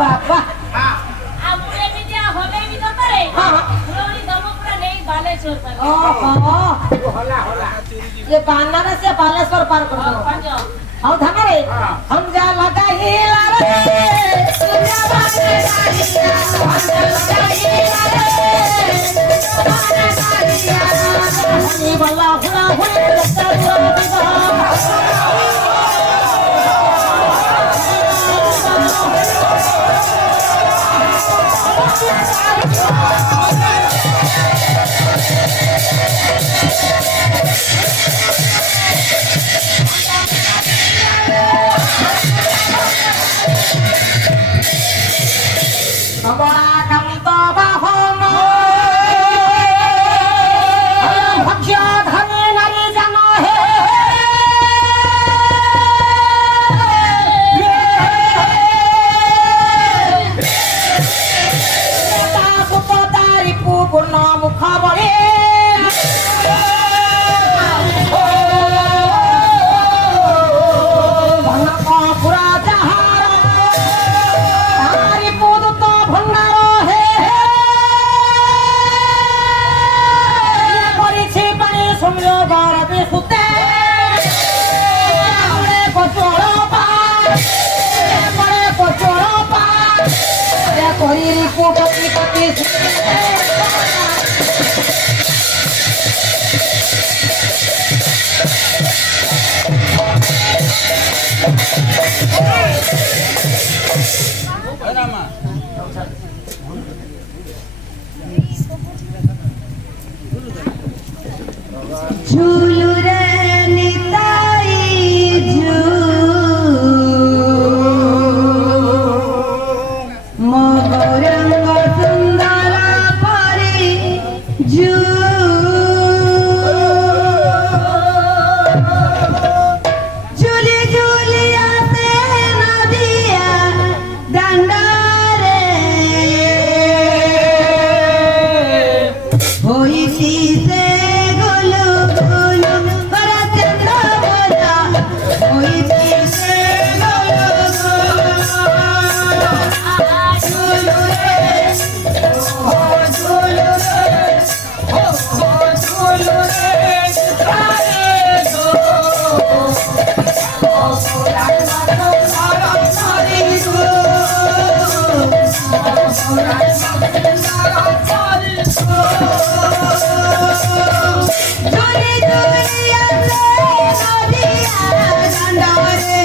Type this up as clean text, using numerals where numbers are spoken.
बाबा આપણે બીજા હોલેની તો કરે હા ફ્લોરી દમકડા નહીં બાલેશ્વર પર ओहो होला होला ये बांधना से बालेश्वर पार कर दो પાંજો हम धमरे हम जा लगा ही लारे दुनिया बाटे गाड़िया हम जा लगा ही लारे बाटे गाड़िया हनी बल्ला हुला हुले रस्ता दिवा Bora kanto bahono bhakya dhani nari jano he ta puto tari pupurno mukha bole bhanga pura jahara tari puto to भंडारो हे ये परिछि पानी सुमिरो गरबे सुते बड़े कोचोरो पा रे कोरी कोपति पति झूलू रे निताई मोगरंग सुंदर परी झूली झूली आते नदिया दंडारे होई सी से गोलू गोलू बड़ा चंदा बोला होई सी से गोलू गोलू रे हो झूलू रे हो झूलू रे तारे गो हो रात मारो मारो सारी गो हो रात मारो सारी गो झूली झूली आते नदिया दंडारे